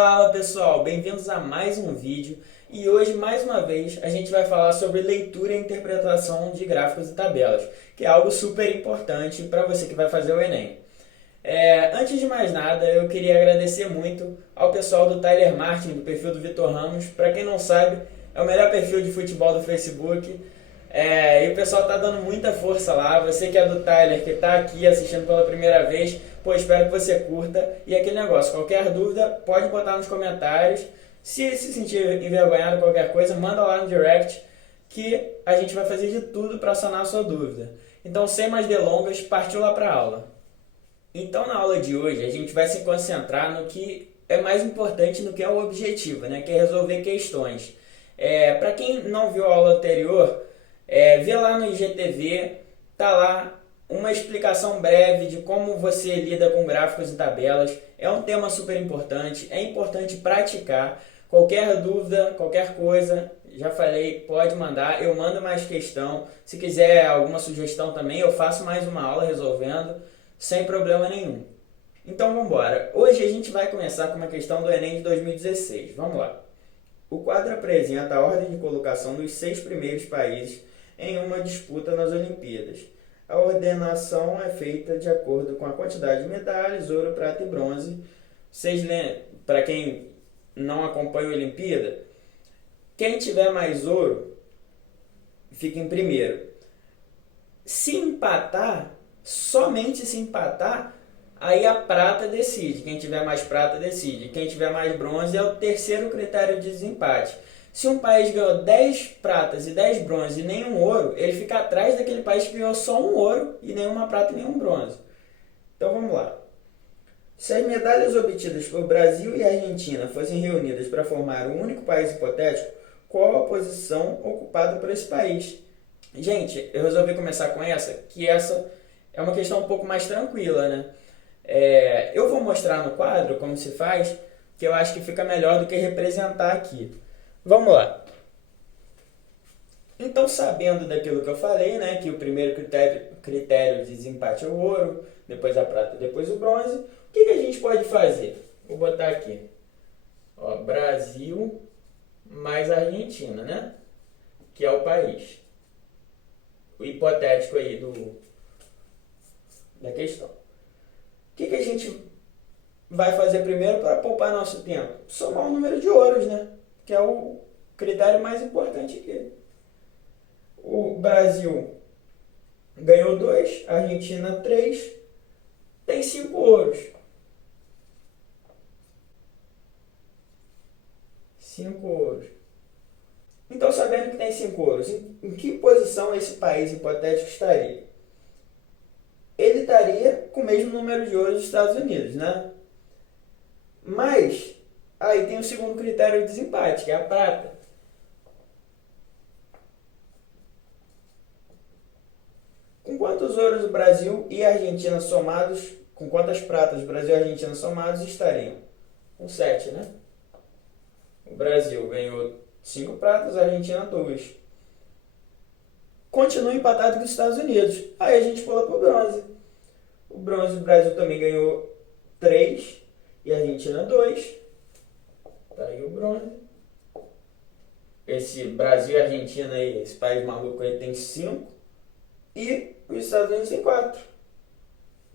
Fala pessoal, bem-vindos a mais um vídeo e hoje mais uma vez a gente vai falar sobre leitura e interpretação de gráficos e tabelas, que é algo super importante para você que vai fazer o Enem. Antes de mais nada, eu queria agradecer muito ao pessoal do Tyler Martin, do perfil do Vitor Ramos. Para quem não sabe, é o melhor perfil de futebol do Facebook. E o pessoal tá dando muita força lá. Você que é do Tyler, que tá aqui assistindo pela primeira vez, pô, espero que você curta. E aquele negócio, qualquer dúvida, pode botar nos comentários. Se sentir envergonhado qualquer coisa, manda lá no direct que a gente vai fazer de tudo para sanar a sua dúvida. Então, sem mais delongas, partiu lá para a aula. Então, na aula de hoje, a gente vai se concentrar no que é mais importante, no que é o objetivo, né? Que é resolver questões. Para quem não viu a aula anterior, vê lá no IGTV, tá lá uma explicação breve de como você lida com gráficos e tabelas. É um tema super importante, é importante praticar. Qualquer dúvida, qualquer coisa, já falei, pode mandar, eu mando mais questão. Se quiser alguma sugestão também, eu faço mais uma aula resolvendo, sem problema nenhum. Então vamos embora. Hoje a gente vai começar com uma questão do Enem de 2016. Vamos lá. O quadro apresenta a ordem de colocação dos 6 primeiros países em uma disputa nas Olimpíadas. A ordenação é feita de acordo com a quantidade de medalhas, ouro, prata e bronze. Para quem não acompanha a Olimpíada, quem tiver mais ouro fica em primeiro. Se empatar, somente se empatar, aí a prata decide. Quem tiver mais prata decide. Quem tiver mais bronze é o terceiro critério de desempate. Se um país ganhou 10 pratas e 10 bronze e nenhum ouro, ele fica atrás daquele país que ganhou só um ouro e nenhuma prata e nenhum bronze. Então vamos lá. Se as medalhas obtidas por Brasil e Argentina fossem reunidas para formar um único país hipotético, qual a posição ocupada por esse país? Gente, eu resolvi começar com que essa é uma questão um pouco mais tranquila, né? Eu vou mostrar no quadro como se faz, que eu acho que fica melhor do que representar aqui. Vamos lá. Então, sabendo daquilo que eu falei, né, que o primeiro critério de desempate é o ouro, depois a prata, depois o bronze, o que a gente pode fazer? Vou botar aqui. Brasil mais Argentina, né? Que é o país. O hipotético aí da questão. O que a gente vai fazer primeiro para poupar nosso tempo? Somar o número de ouros, né? Que é o critério mais importante aqui. O Brasil ganhou 2, a Argentina 3, tem 5 ouros. 5 ouros. Então, sabendo que tem 5 ouros, em que posição esse país hipotético estaria? Ele estaria com o mesmo número de ouros dos Estados Unidos, né? Mas aí tem o segundo critério de desempate, que é a prata. Com quantos ouros o Brasil e a Argentina somados, com quantas pratas o Brasil e a Argentina somados estariam? Com 7, né? O Brasil ganhou 5 pratas, a Argentina 2. Continua empatado com os Estados Unidos. Aí a gente pula para o bronze. O Brasil também ganhou 3 e a Argentina 2. Tá aí o bronze. Esse Brasil e Argentina aí, esse país maluco aí tem 5. E os Estados Unidos tem 4.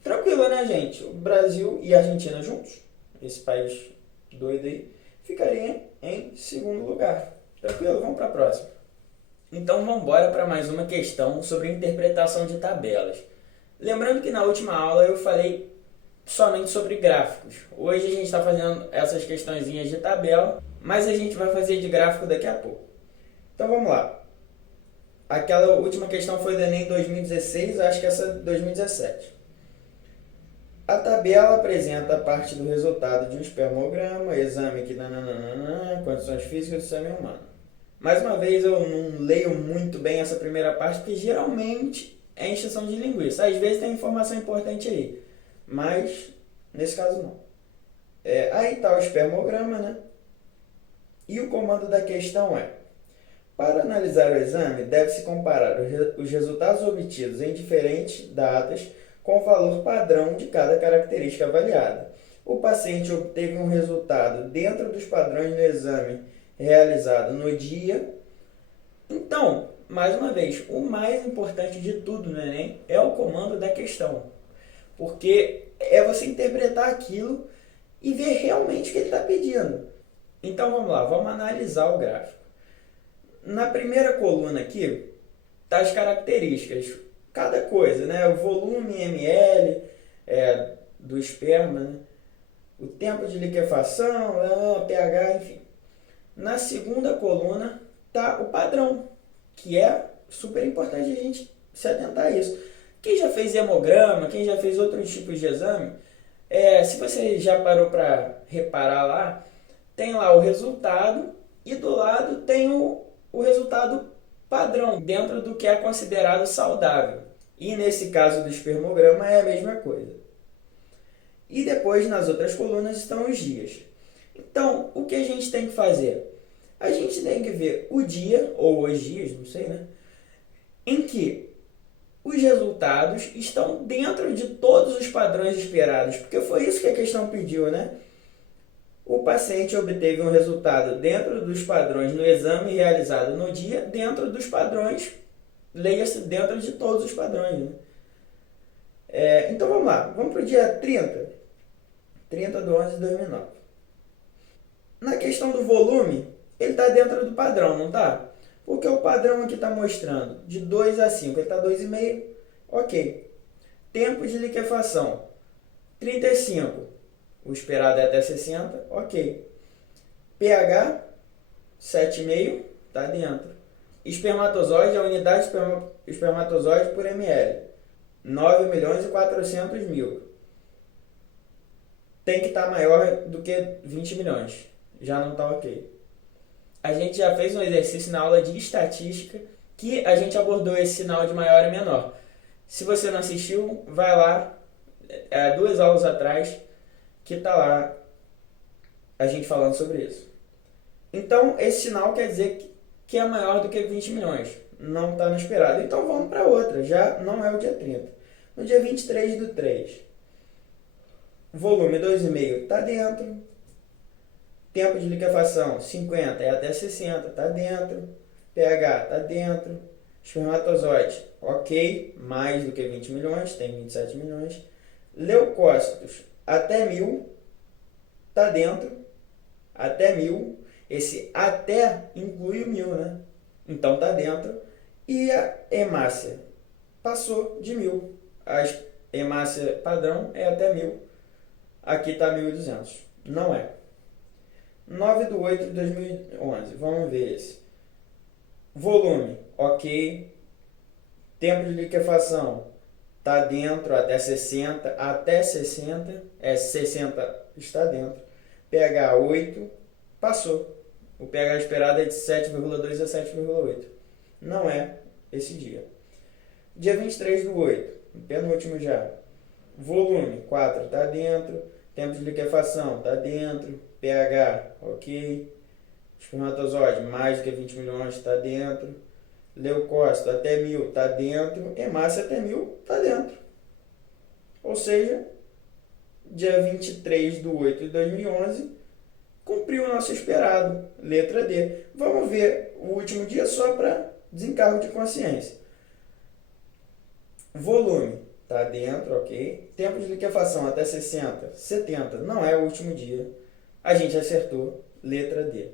Tranquilo, né, gente? O Brasil e a Argentina juntos, esse país doido aí, ficaria em segundo lugar. Tranquilo? Vamos para a próxima. Então vamos embora para mais uma questão sobre interpretação de tabelas. Lembrando que na última aula eu falei somente sobre gráficos. Hoje a gente está fazendo essas questõezinhas de tabela, mas a gente vai fazer de gráfico daqui a pouco. Então vamos lá. Aquela última questão foi do Enem 2016, acho que essa é 2017. A tabela apresenta a parte do resultado de um espermograma, exame que condições físicas do exame humano. Mais uma vez, eu não leio muito bem essa primeira parte, porque geralmente é encheção de linguiça. Às vezes tem informação importante aí, mas nesse caso não. Aí está o espermograma, né? E o comando da questão é: para analisar o exame, deve-se comparar os resultados obtidos em diferentes datas com o valor padrão de cada característica avaliada. O paciente obteve um resultado dentro dos padrões do exame realizado no dia. Então, mais uma vez, o mais importante de tudo no Enem é o comando da questão. Porque é você interpretar aquilo e ver realmente o que ele está pedindo. Então vamos lá, vamos analisar o gráfico. Na primeira coluna aqui, tá as características. Cada coisa, né? O volume ml do esperma, né? O tempo de liquefação, pH, enfim. Na segunda coluna tá o padrão, que é super importante a gente se atentar a isso. Quem já fez hemograma, quem já fez outros tipos de exame, se você já parou para reparar lá, tem lá o resultado e do lado tem o resultado padrão, dentro do que é considerado saudável. E nesse caso do espermograma é a mesma coisa. E depois nas outras colunas estão os dias. Então, o que a gente tem que fazer? A gente tem que ver o dia, ou os dias, não sei, né? Em que os resultados estão dentro de todos os padrões esperados. Porque foi isso que a questão pediu, né? O paciente obteve um resultado dentro dos padrões no exame realizado no dia, dentro dos padrões, leia-se dentro de todos os padrões, né? Então vamos lá, vamos para o dia 30 de 11 de 2009. Na questão do volume, ele está dentro do padrão, não está? Porque o padrão aqui está mostrando de 2 a 5, ele está 2,5, ok. Tempo de liquefação, 35, o esperado é até 60, ok. pH, 7,5, está dentro. Espermatozoide, a unidade de espermatozoide por ml, 9.400.000. Tem que estar maior do que 20 milhões. Já não está ok. A gente já fez um exercício na aula de estatística que a gente abordou esse sinal de maior e menor. Se você não assistiu, vai lá, 2 aulas atrás, que está lá a gente falando sobre isso. Então, esse sinal quer dizer que é maior do que 20 milhões. Não está no esperado. Então, vamos para outra. Já não é o dia 30. No dia 23 do 3, volume 2,5 está dentro. Tempo de liquefação 50 até 60 está dentro. pH está dentro. Espermatozoide, ok, mais do que 20 milhões, tem 27 milhões. Leucócitos, até 1.000, está dentro. Até 1.000. Esse até inclui o 1.000, né? Então está dentro. E a hemácia passou de 1.000. A hemácia padrão é até 1.000. Aqui está 1.200. Não é. 9 de 8 de 2011. Vamos ver esse. Volume, ok. Tempo de liquefação, está dentro até 60. Até 60. 60 está dentro. pH 8, passou. O pH esperado é de 7,2 a 7,8. Não é esse dia. Dia 23 do 8, penúltimo já. Volume, 4 está dentro. Tempo de liquefação, está dentro. pH, ok. Espermatozoide, mais do que 20 milhões, está dentro. Leucócito, até 1.000, está dentro. Hemácia, até 1.000, está dentro. Ou seja, dia 23 de 8 de 2011, cumpriu o nosso esperado. Letra D. Vamos ver o último dia só para desencargo de consciência. Volume, está dentro, ok. Tempo de liquefação, até 60, 70. Não é o último dia. A gente acertou. Letra D.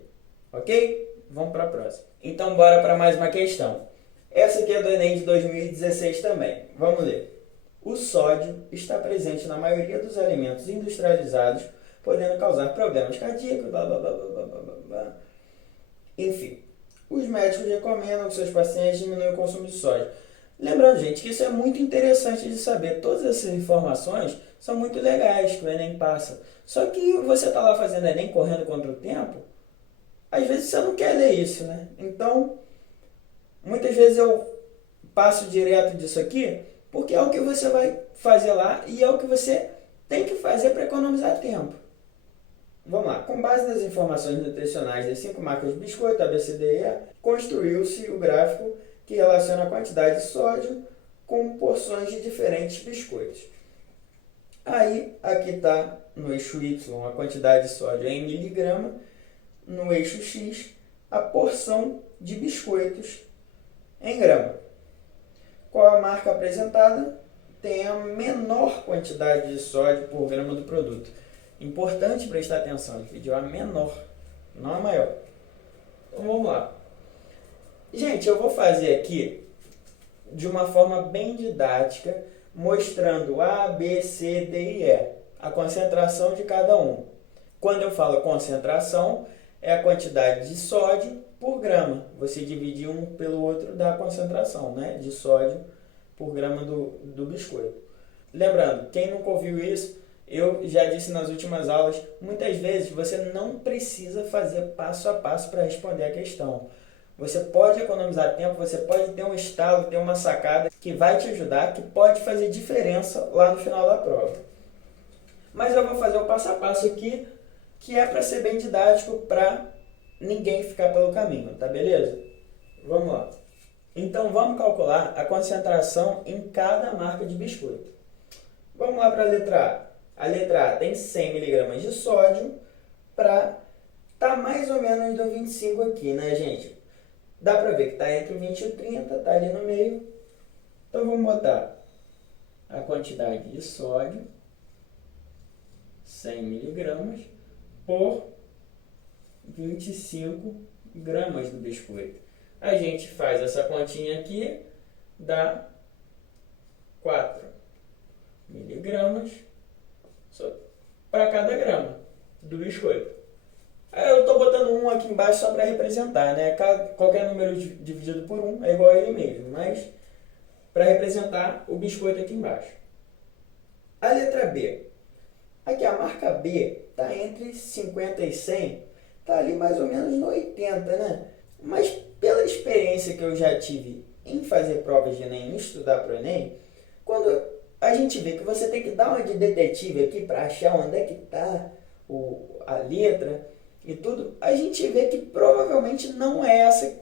Ok? Vamos para a próxima. Então, bora para mais uma questão. Essa aqui é do Enem de 2016 também. Vamos ler. O sódio está presente na maioria dos alimentos industrializados, podendo causar problemas cardíacos, blá, blá, blá, blá, blá, blá, blá. Enfim, os médicos recomendam que seus pacientes diminuam o consumo de sódio. Lembrando, gente, que isso é muito interessante de saber. Todas essas informações são muito legais que o Enem passa. Só que você está lá fazendo Enem correndo contra o tempo, às vezes você não quer ler isso, né? Então, muitas vezes eu passo direto disso aqui, porque é o que você vai fazer lá e é o que você tem que fazer para economizar tempo. Vamos lá. Com base nas informações nutricionais das 5 marcas de biscoito, A, B, C, D e E, construiu-se o gráfico que relaciona a quantidade de sódio com porções de diferentes biscoitos. Aí, aqui está no eixo Y a quantidade de sódio em miligrama, no eixo X a porção de biscoitos em grama. Qual a marca apresentada? Tem a menor quantidade de sódio por grama do produto. Importante prestar atenção, ele pediu a menor, não a maior. Então vamos lá. Gente, eu vou fazer aqui de uma forma bem didática, mostrando A, B, C, D e E, a concentração de cada um. Quando eu falo concentração, é a quantidade de sódio por grama. Você divide um pelo outro dá a concentração, né, de sódio por grama do biscoito. Lembrando, quem nunca ouviu isso, eu já disse nas últimas aulas, muitas vezes você não precisa fazer passo a passo para responder a questão. Você pode economizar tempo, você pode ter um estalo, ter uma sacada que vai te ajudar, que pode fazer diferença lá no final da prova. Mas eu vou fazer o passo a passo aqui, que é para ser bem didático, para ninguém ficar pelo caminho, tá beleza? Vamos lá. Então vamos calcular a concentração em cada marca de biscoito. Vamos lá para a letra A. A letra A tem 100 mg de sódio, para tá mais ou menos do 25 aqui, né, gente? Dá para ver que está entre o 20 e o 30, está ali no meio. Então vamos botar a quantidade de sódio, 100 mg, por 25 gramas do biscoito. A gente faz essa continha aqui, dá 4 miligramas para cada grama do biscoito. Eu estou botando 1 aqui embaixo só para representar, né? Qualquer número dividido por 1 é igual a ele mesmo, mas para representar o biscoito aqui embaixo. A letra B. Aqui a marca B está entre 50 e 100, está ali mais ou menos no 80, né? Mas pela experiência que eu já tive em fazer provas de Enem, em estudar para o Enem, quando a gente vê que você tem que dar uma de detetive aqui para achar onde é que está a letra e tudo, a gente vê que provavelmente não é essa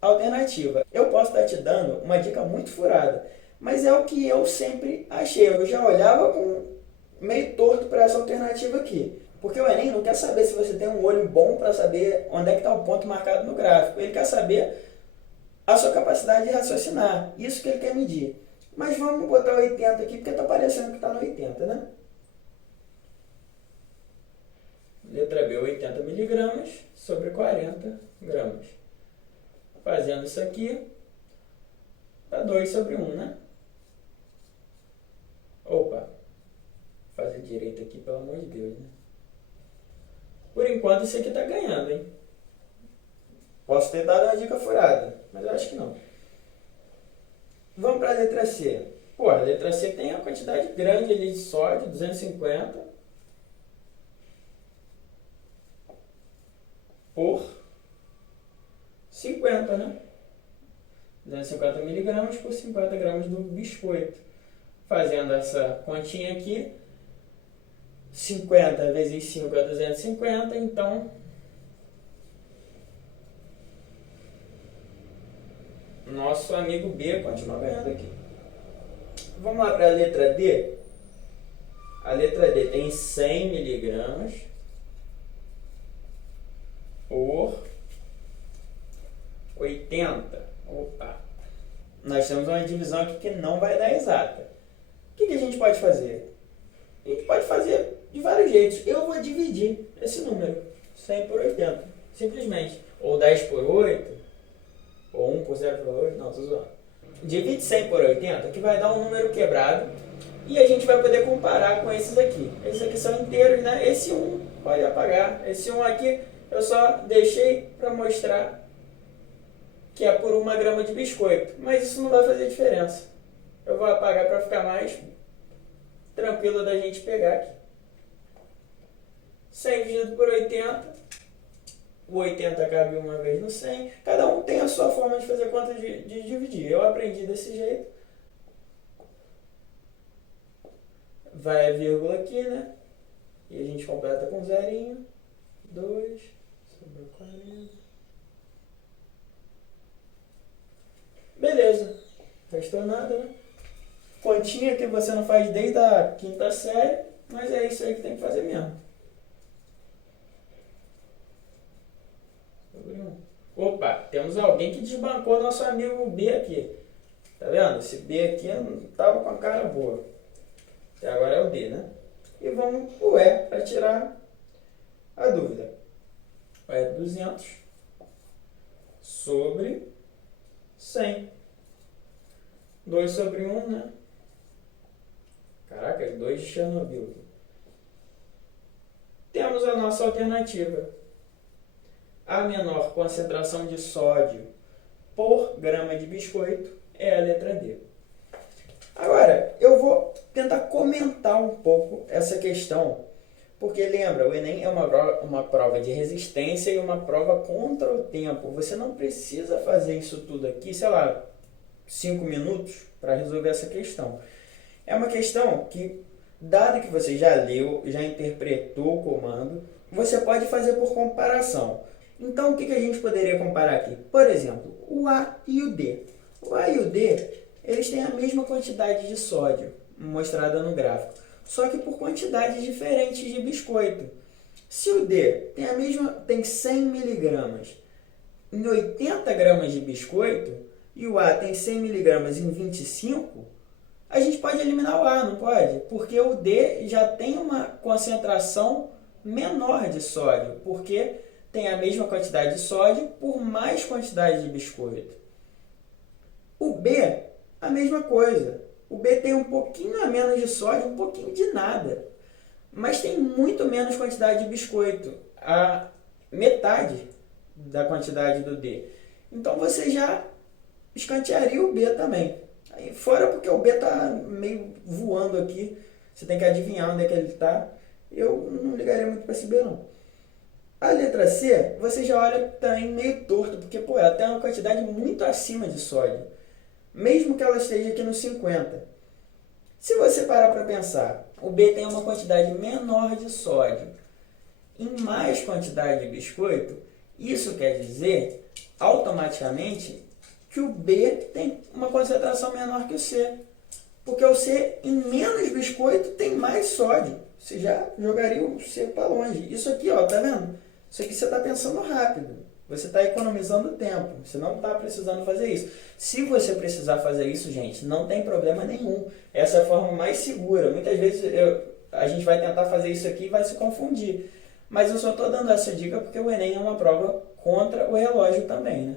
alternativa. Eu posso estar te dando uma dica muito furada, mas é o que eu sempre achei. Eu já olhava com meio torto para essa alternativa aqui. Porque o Enem não quer saber se você tem um olho bom para saber onde é que está o ponto marcado no gráfico. Ele quer saber a sua capacidade de raciocinar. Isso que ele quer medir. Mas vamos botar 80 aqui, porque está parecendo que está no 80, né? Letra B, 80 miligramas sobre 40 gramas. Fazendo isso aqui, dá 2 sobre 1, né? Opa! Fazer direito aqui, pelo amor de Deus, né? Por enquanto, isso aqui está ganhando, hein? Posso ter dado uma dica furada, mas eu acho que não. Vamos para a letra C. Pô, a letra C tem uma quantidade grande ali de sódio, 250 por 50, né? 250 miligramas por 50 gramas do biscoito. Fazendo essa continha aqui, 50 vezes 5 é 250, então nosso amigo B continua ganhando aqui. Vamos lá para a letra D. A letra D tem 100 miligramas por 80. Opa! Nós temos uma divisão aqui que não vai dar exata. O que a gente pode fazer? A gente pode fazer de vários jeitos. Eu vou dividir esse número, 100 por 80, simplesmente. Ou 10 por 8, ou 1 por 0 por 8, não, tô zoando. Divide 100 por 80, que vai dar um número quebrado, e a gente vai poder comparar com esses aqui. Esses aqui são inteiros, né? Esse 1 pode apagar. Esse 1 aqui eu só deixei para mostrar que é por 1 grama de biscoito. Mas isso não vai fazer diferença. Eu vou apagar para ficar mais tranquilo da gente pegar aqui. 100 dividido por 80. O 80 cabe uma vez no 100. Cada um tem a sua forma de fazer conta de dividir. Eu aprendi desse jeito. Vai a vírgula aqui, né? E a gente completa com zerinho. 2 sobre 40. Beleza. Restou nada, né? Continha que você não faz desde a quinta série, mas é isso aí que tem que fazer mesmo. Opa, temos alguém que desbancou nosso amigo B aqui. Tá vendo? Esse B aqui não tava com a cara boa. E agora é o D, né? E vamos pro E para tirar a dúvida. O E é 200 sobre 100. 2 sobre 1, né? Caraca, 2 de Chernobyl. Temos a nossa alternativa. A menor concentração de sódio por grama de biscoito é a letra D. Agora, eu vou tentar comentar um pouco essa questão, porque lembra, o Enem é uma prova de resistência e uma prova contra o tempo. Você não precisa fazer isso tudo aqui, sei lá, 5 minutos para resolver essa questão. É uma questão que, dado que você já leu, já interpretou o comando, você pode fazer por comparação. Então, o que a gente poderia comparar aqui? Por exemplo, o A e o D. O A e o D, eles têm a mesma quantidade de sódio, mostrada no gráfico, só que por quantidades diferentes de biscoito. Se o D tem 100 miligramas em 80 gramas de biscoito, e o A tem 100 miligramas em 25, a gente pode eliminar o A, não pode? Porque o D já tem uma concentração menor de sódio, porque tem a mesma quantidade de sódio por mais quantidade de biscoito. O B, a mesma coisa. O B tem um pouquinho a menos de sódio, um pouquinho de nada. Mas tem muito menos quantidade de biscoito. A metade da quantidade do D. Então você já escantearia o B também. Aí, fora porque o B está meio voando aqui. Você tem que adivinhar onde é que ele está. Eu não ligaria muito para esse B, não. A letra C, você já olha também meio torto, porque ela tem uma quantidade muito acima de sódio, mesmo que ela esteja aqui no 50. Se você parar para pensar, o B tem uma quantidade menor de sódio em mais quantidade de biscoito, isso quer dizer, automaticamente, que o B tem uma concentração menor que o C. Porque o C, em menos biscoito, tem mais sódio. Você já jogaria o C para longe. Isso aqui, ó, tá vendo? Isso aqui você está pensando rápido. Você está economizando tempo. Você não está precisando fazer isso. Se você precisar fazer isso, gente, não tem problema nenhum. Essa é a forma mais segura. Muitas vezes a gente vai tentar fazer isso aqui e vai se confundir. Mas eu só estou dando essa dica porque o Enem é uma prova contra o relógio também, né?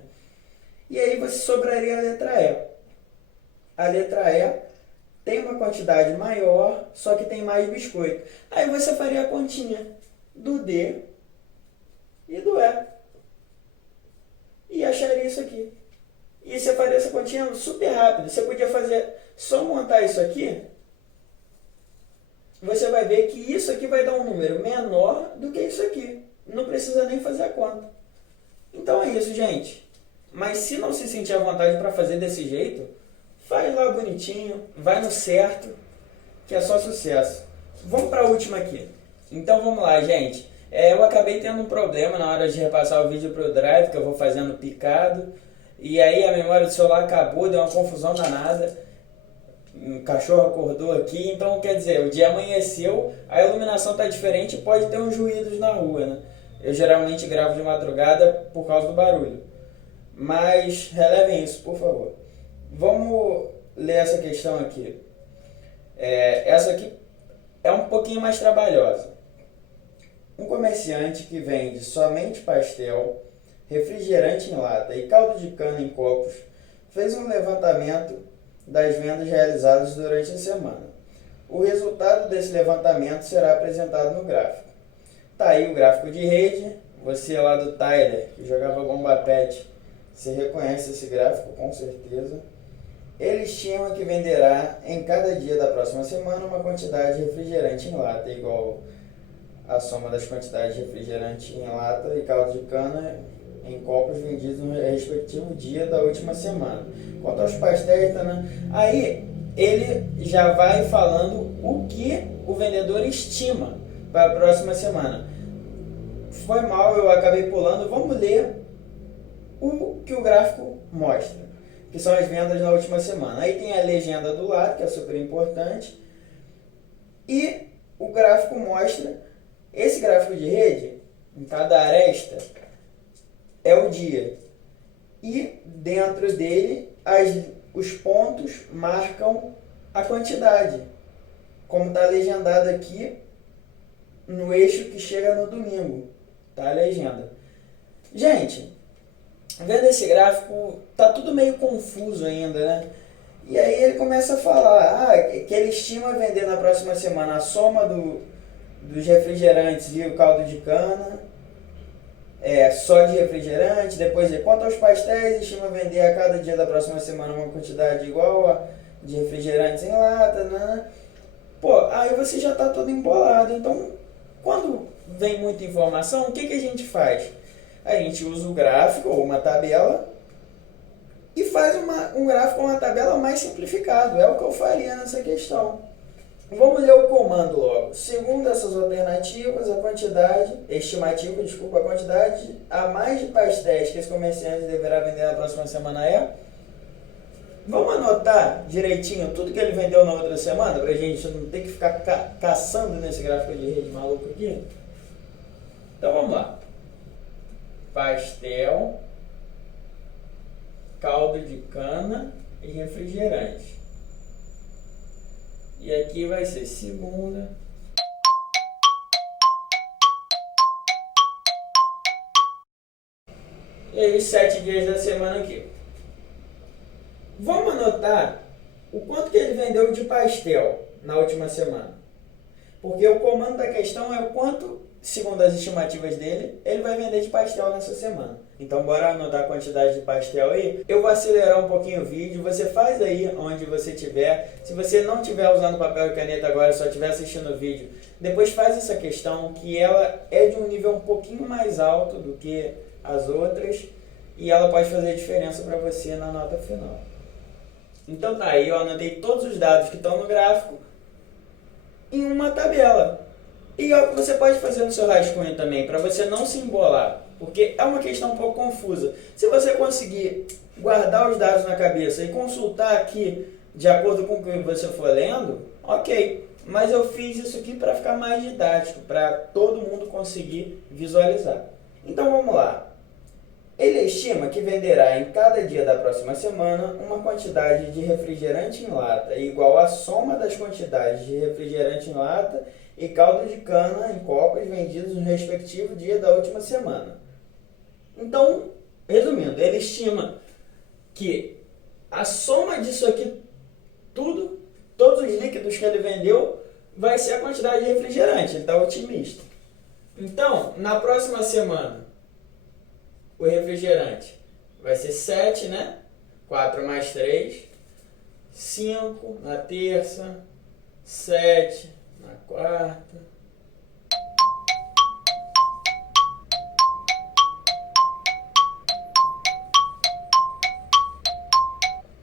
E aí você sobraria a letra E. A letra E tem uma quantidade maior, só que tem mais biscoito. Aí você faria a continha do D e do E. E acharia isso aqui. E você faria essa continha super rápido. Você podia fazer, só montar isso aqui, você vai ver que isso aqui vai dar um número menor do que isso aqui. Não precisa nem fazer a conta. Então é isso, gente. Mas se não se sentir à vontade para fazer desse jeito, faz lá bonitinho, vai no certo, que é só sucesso. Vamos para a última aqui. Então vamos lá, gente. Eu acabei tendo um problema na hora de repassar o vídeo para o Drive, que eu vou fazendo picado. E aí a memória do celular acabou, deu uma confusão danada. O cachorro acordou aqui, então quer dizer, o dia amanheceu, a iluminação está diferente e pode ter uns ruídos na rua, né? Eu geralmente gravo de madrugada por causa do barulho. Mas relevem isso, por favor. Vamos ler essa questão aqui. Essa aqui é um pouquinho mais trabalhosa. Um comerciante que vende somente pastel, refrigerante em lata e caldo de cana em copos fez um levantamento das vendas realizadas durante a semana. O resultado desse levantamento será apresentado no gráfico. Tá aí o gráfico de rede. Você lá do Tyler, que jogava bomba pet, você reconhece esse gráfico com certeza. Ele estima que venderá em cada dia da próxima semana uma quantidade de refrigerante em lata igual a soma das quantidades de refrigerante em lata e caldo de cana em copos vendidos no respectivo dia da última semana. Quanto aos pastéis, né? Aí ele já vai falando o que o vendedor estima para a próxima semana. Foi mal, eu acabei pulando. Vamos ler o que o gráfico mostra. que são as vendas na última semana. Aí tem a legenda do lado, que é super importante, e o gráfico mostra, esse gráfico de rede, em cada aresta, é o dia. E dentro dele, os pontos marcam a quantidade, como está legendado aqui no eixo que chega no domingo, tá a legenda. Gente, vendo esse gráfico, tá tudo meio confuso ainda, né? E aí ele começa a falar que ele estima vender na próxima semana a soma dos refrigerantes e o caldo de cana, só de refrigerante. Depois, quanto aos pastéis, estima vender a cada dia da próxima semana uma quantidade igual a de refrigerantes em lata, né? Pô, aí você já tá todo embolado. Então, quando vem muita informação, o que a gente faz? A gente usa o gráfico ou uma tabela e faz um gráfico ou uma tabela mais simplificado. É o que eu faria nessa questão. Vamos ler o comando logo. Segundo essas alternativas, a quantidade a mais de pastéis que esse comerciante deverá vender na próxima semana é... Vamos anotar direitinho tudo que ele vendeu na outra semana, pra gente não ter que ficar caçando nesse gráfico de rede maluco aqui? Então vamos lá. Pastel, caldo de cana e refrigerante. E aqui vai ser segunda. E aí, 7 dias da semana aqui. Vamos anotar o quanto que ele vendeu de pastel na última semana. Porque o comando da questão é o quanto, segundo as estimativas dele, ele vai vender de pastel nessa semana. Então bora anotar a quantidade de pastel aí. Eu vou acelerar um pouquinho o vídeo, você faz aí onde você estiver. Se você não estiver usando papel e caneta agora, só estiver assistindo o vídeo, depois faz essa questão, que ela é de um nível um pouquinho mais alto do que as outras, e ela pode fazer diferença para você na nota final. Então tá aí, eu anotei todos os dados que estão no gráfico em uma tabela. E você pode fazer no seu rascunho também, para você não se embolar, porque é uma questão um pouco confusa. Se você conseguir guardar os dados na cabeça e consultar aqui de acordo com o que você for lendo, ok. Mas eu fiz isso aqui para ficar mais didático, para todo mundo conseguir visualizar. Então vamos lá. Ele estima que venderá em cada dia da próxima semana uma quantidade de refrigerante em lata igual à soma das quantidades de refrigerante em lata e caldo de cana em copas vendidos no respectivo dia da última semana. Então, resumindo, ele estima que a soma disso aqui tudo, todos os líquidos que ele vendeu, vai ser a quantidade de refrigerante. Ele está otimista. Então, na próxima semana, o refrigerante vai ser 7, né? 4 mais 3, 5 na terça, 7 na quarta.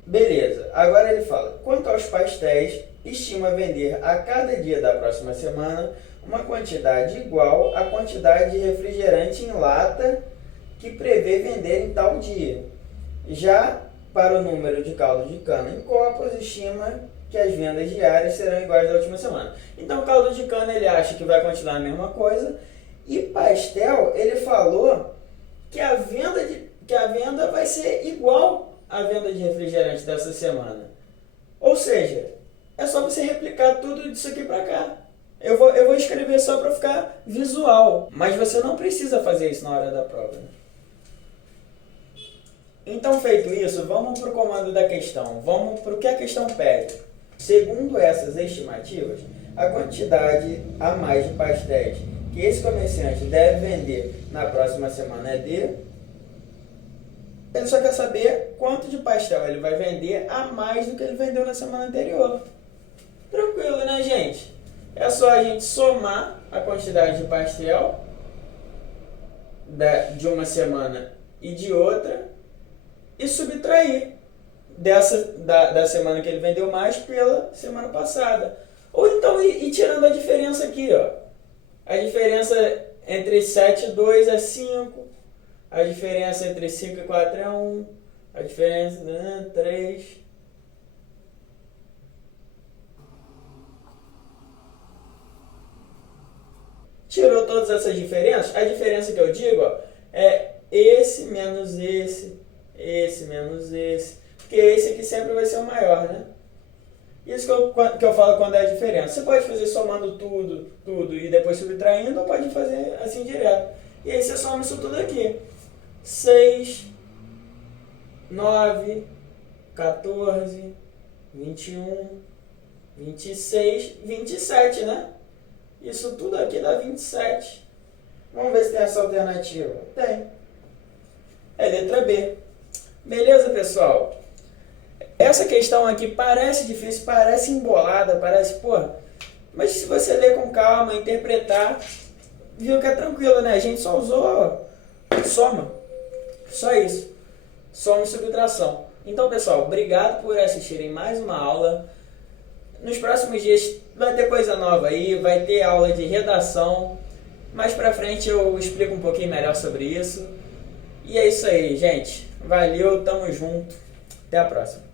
Beleza, agora ele fala, quanto aos pastéis, estima vender a cada dia da próxima semana uma quantidade igual à quantidade de refrigerante em lata que prevê vender em tal dia. Já para o número de caldo de cana em copos, estima que as vendas diárias serão iguais à última semana. Então, caldo de cana ele acha que vai continuar a mesma coisa, e pastel ele falou que a venda vai ser igual à venda de refrigerante dessa semana. Ou seja, é só você replicar tudo disso aqui para cá. Eu vou escrever só para ficar visual, mas você não precisa fazer isso na hora da prova, né? Então, feito isso, vamos para o comando da questão. Vamos para o que a questão pede. Segundo essas estimativas, a quantidade a mais de pastéis que esse comerciante deve vender na próxima semana é de... Ele só quer saber quanto de pastel ele vai vender a mais do que ele vendeu na semana anterior. Tranquilo, né, gente? É só a gente somar a quantidade de pastel de uma semana e de outra e subtrair da semana que ele vendeu mais pela semana passada. Ou então ir tirando a diferença aqui, ó. A diferença entre 7 e 2 é 5. A diferença entre 5 e 4 é 1. A diferença, 3. Tirou todas essas diferenças, a diferença que eu digo, ó, é esse menos esse menos esse, porque esse aqui sempre vai ser o maior, né? Isso que eu falo quando é a diferença. Você pode fazer somando tudo e depois subtraindo, ou pode fazer assim direto. E aí você soma isso tudo aqui. 6, 9, 14, 21, 26, 27, né? Isso tudo aqui dá 27. Vamos ver se tem essa alternativa. Tem. É letra B. Beleza, pessoal? Essa questão aqui parece difícil, parece embolada, parece, mas se você ler com calma, interpretar, viu que é tranquilo, né? A gente só usou soma. Só isso. Soma e subtração. Então, pessoal, obrigado por assistirem mais uma aula. Nos próximos dias vai ter coisa nova aí, vai ter aula de redação. Mais pra frente eu explico um pouquinho melhor sobre isso. E é isso aí, gente. Valeu, tamo junto. Até a próxima.